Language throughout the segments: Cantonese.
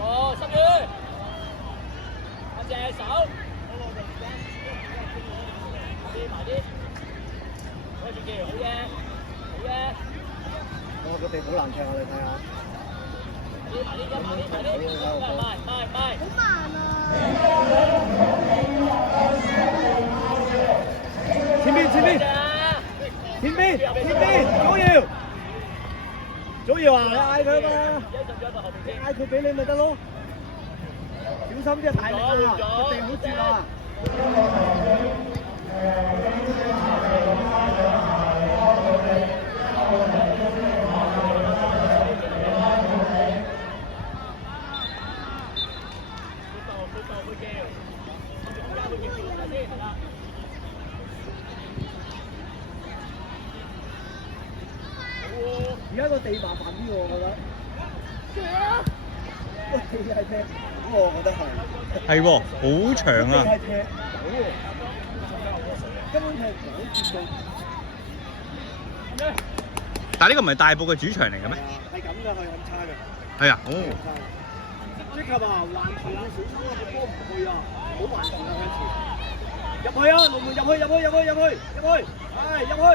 哦，心宇，阿謝手，啲埋啲，開始叫，好嘢，好嘢。我個地好難踢啊！你睇下。埋啲，好慢啊！前邊，祖堯啊！你嗌佢嘛？你嗌佢俾你咪得咯。小心啲大力啊！個地好絕啊！而家個地麻煩啲喎，我覺得。個地係踢，我覺得係。係喎，好長啊！係踢到喎，根本係好絕對。但係呢個唔係大埔嘅主場嚟嘅咩？係咁㗎，係咁差㗎。係啊，哦。即刻啊，橫傳啊，小心啊，個波唔去啊，唔好橫傳啊，向前。入去啊，龍門入去，係入去。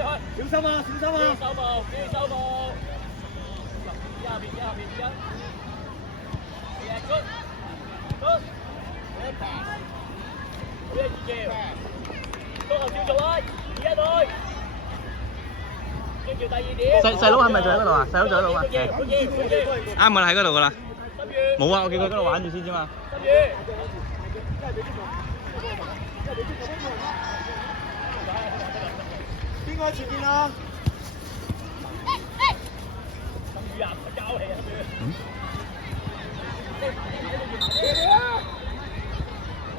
小心啊！手部，手部，一下邊，嘢 good，好嘢叫，多後少做啊，而家隊，跟住第二點。細佬係咪就喺嗰度啊？細佬就喺度啊？好嘢，啱㗎啦，喺嗰度㗎啦。冇啊，我見佢喺度玩住先啫嘛。心宇。邊個喺前面啊？心宇啊，唔係交氣啊，心宇。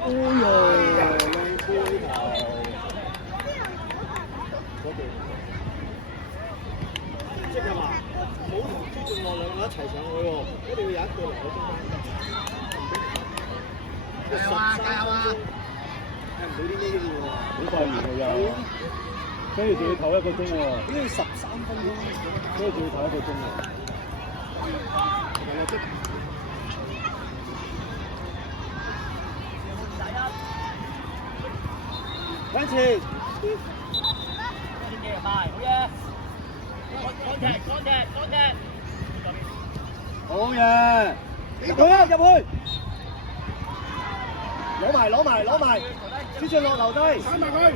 哎呀，靚杯頭。即係話，唔好同朱俊樂兩個一齊上去喎，一定要有一個留喺中間。加油啊！睇唔到啲咩嘅喎。好快完㗎又。跟住仲要唞1個鐘喎。呢個13分鐘，跟住仲要唞1個鐘喎。向前。好嘢！contact。好嘢！入去啊！入去！攞埋！朱俊樂留低。閂埋佢。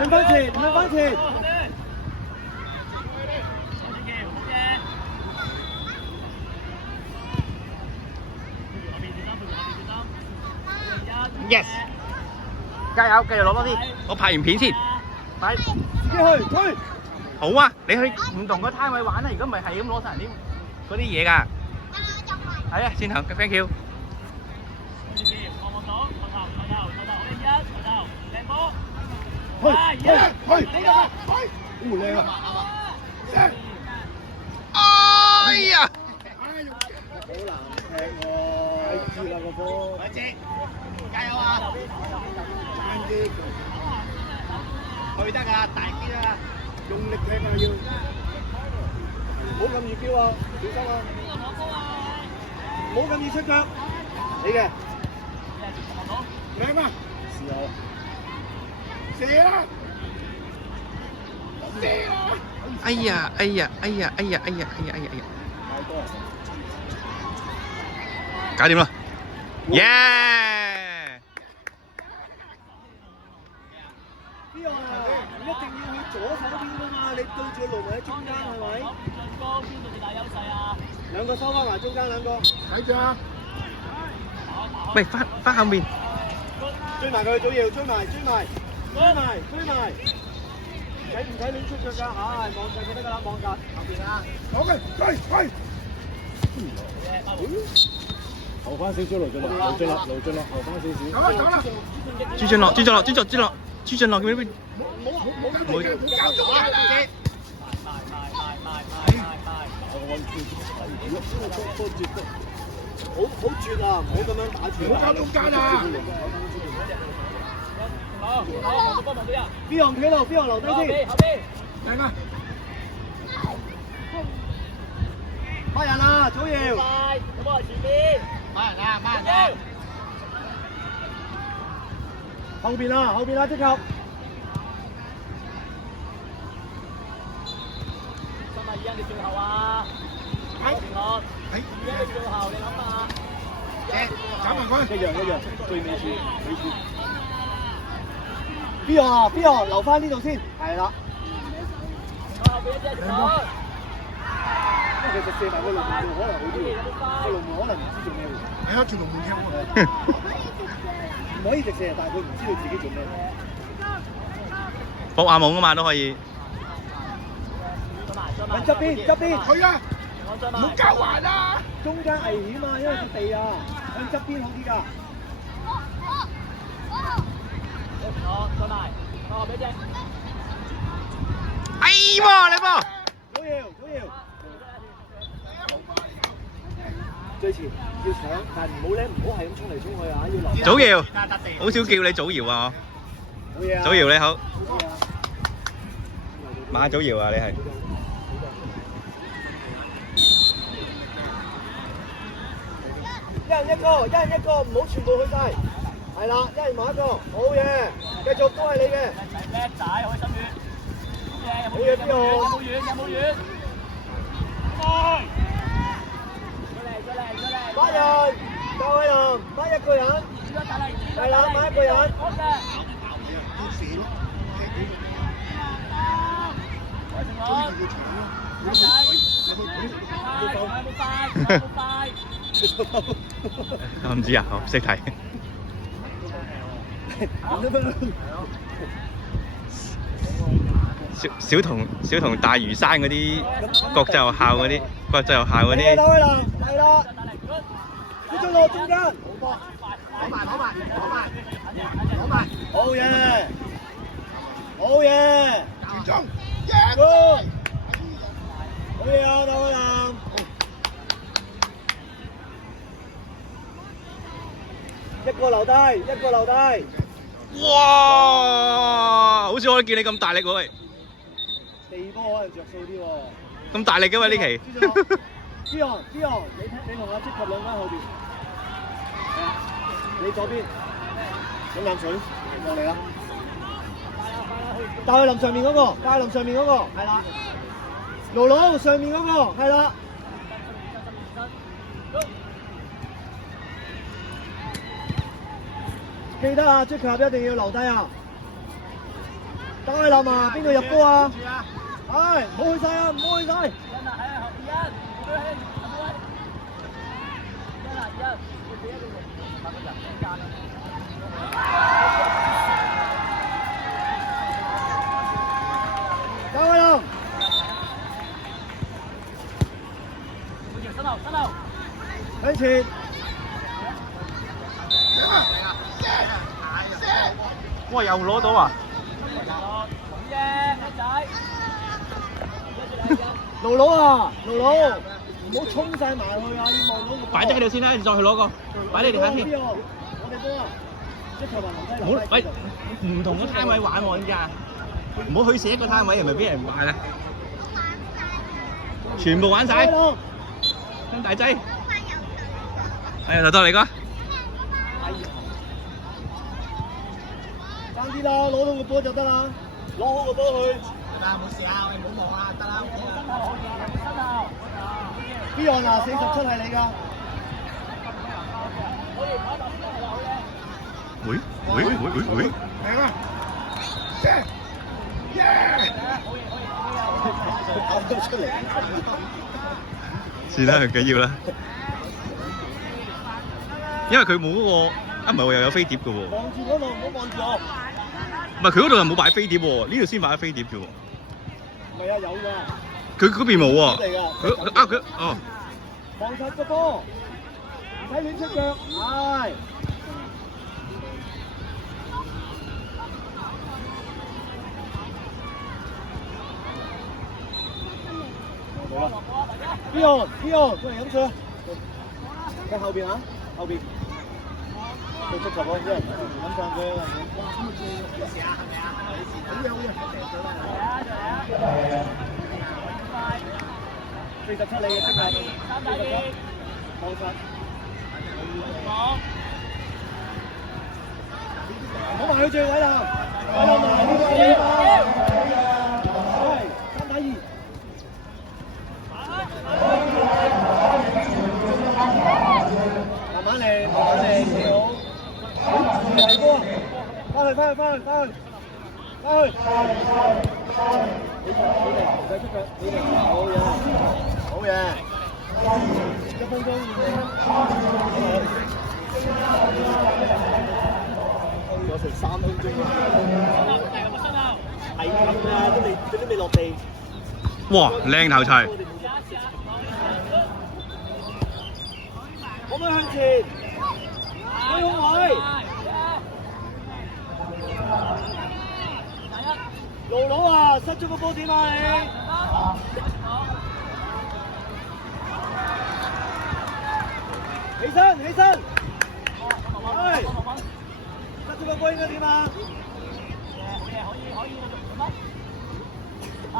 向翻前。Yes， 加油，繼續攞多啲。我拍完片先，快。自己去推。好啊，你去唔同個攤位玩啦。如果唔係係咁攞晒人啲嗰啲嘢㗎。係啊，先頭 thank you。去！好靚啊！哎呀！好難踢喎，知啦個波。阿姐，加油啊！慢啲，去得㗎，大啲啊！用力踢啊要，唔好咁易飆啊，小心啊！唔好咁易出腳，你嘅。靚啊！試下。射啦！哎呀！搞掂啦！耶！呢個一定要去左手邊㗎嘛，你對住龍門喺中間係咪？進攻邊度最大優勢啊？兩個收翻埋中間兩個，睇住啊！喂，翻後面。追埋佢，祖堯追埋。睇唔睇亂出腳㗎？望實就得㗎啦，望實後邊啊！好嘅，喂！後翻少少盧俊樂，後翻少少。走啦！朱俊樂叫咩？冇搞咗啊！多絕得，好絕啊！唔好咁樣打住。唔好交中間啊！好，望住波望住啊！邊行企度？邊行留低先？後邊。嚟啊！孖人啊，祖堯。快，個波喺前面。孖人啊，孖人啊！後邊啊，後邊啊，即刻。心啊，而家你最後啊！係。而家你最後，你諗下。斬埋佢。一樣，最尾處，尾處。邊行啊？邊行？留翻呢度先。係啦。後邊一隻手。因為其實射埋個龍門度可能好啲喎，個龍門可能唔知做咩喎。係啊，條龍門踢喎。唔可以直射，但係佢唔知道自己做咩。博亞夢啊嘛都可以。喺側邊。去啊！唔好交還啊！中間危險啊，因為個地啊，向側邊好啲㗎。好，再埋，我俾隻。哎喎，你波！祖堯。最前要搶，但係唔好係咁衝嚟衝去啊！要留。祖堯，好少叫你祖堯啊！冇嘢啊。祖堯你好。馬祖堯啊，你係。一人一個，唔好全部去晒。係啦，一人埋一個，好嘢，繼續都係你嘅。叻仔，開心遠。好嘢邊度？有冇遠？孖人，教佢人，孖一個人。係啦，孖一個人。我唔知啊，我唔識睇。小童大嶼山嗰啲國際學校嗰啲，係啦，呢張路中間，攞埋，好嘢，中，好嘢啊，打開啦！一個留低。哇！好似我見你咁大力喎，喂！地波可能着數啲喎。咁大力嘅喂呢期。邊行？你同阿積及兩間後邊。係啊，你左邊。飲啖水，落嚟啦。帶去林上面嗰個，係啦。盧上面嗰個，係啦。記得啊，積及一定要留低啊！打去林啊，邊度入波啊？係，唔好去晒啊！打去林。向前。哇！又攞到啊！盧啊，唔好衝晒埋去啊！要望到個。擺低喺度先啦，再去攞個。擺你哋睇先。我哋都啊，即係話唔好，喂，唔同個攤位玩喎，依家。唔好去死一個攤位，係咪俾人玩啊？全部玩晒。跟大劑。係啊，就到你個。爭啲啦，攞到個波就得啦，攞好個波去。係咪冇事啊？我哋唔好望啊，得啦。邊案啊？47係你㗎。會。係啊！搞咗出嚟。算啦，唔緊要啦。因為佢冇嗰個，唔係喎，又有飛碟嘅喎。望住嗰度，唔好望住我。唔係佢嗰度又冇擺飛碟喎，呢度先擺咗飛碟啫喎。唔係啊，有㗎。佢嗰邊冇喎。佢哦。望實個波，唔使亂出腳，係。Leon，過嚟飲水。喺後邊啊，後邊。佢出球喎，啲人飲上佢。哇，咁嘅事啊，係咪啊？好嘢，47你嘅出界，47放殺。唔好埋佢最位啦，喺度埋呢個嘢嘛。係3打2。慢慢嚟，企好。大哥，翻去。好嘢，1分鐘。我成3分鐘啊！係咁啊，都未落地。哇，靚頭槌！可唔可以向前？推空位。盧佬啊，失咗個波點啊你？起身！係。失咗個波應該點啊？可以。快，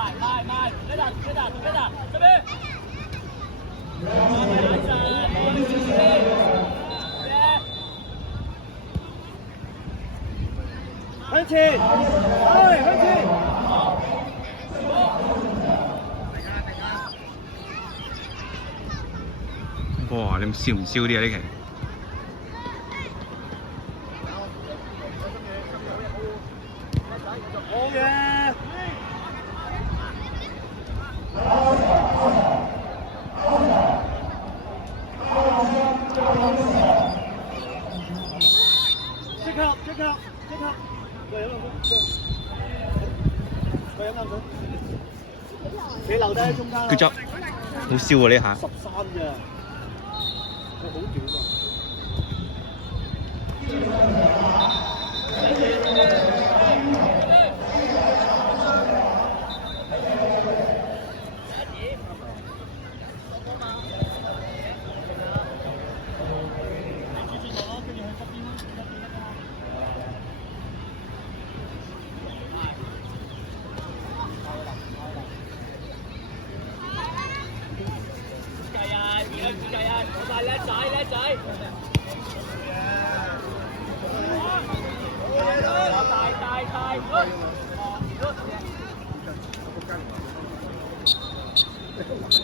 這邊。向前，向前。哇！你笑唔笑啲啊？呢期好嘢！即刻！過飲啖水。你留低喺中間啦。佢執好笑喎呢下。13咋？佢好短啊！大。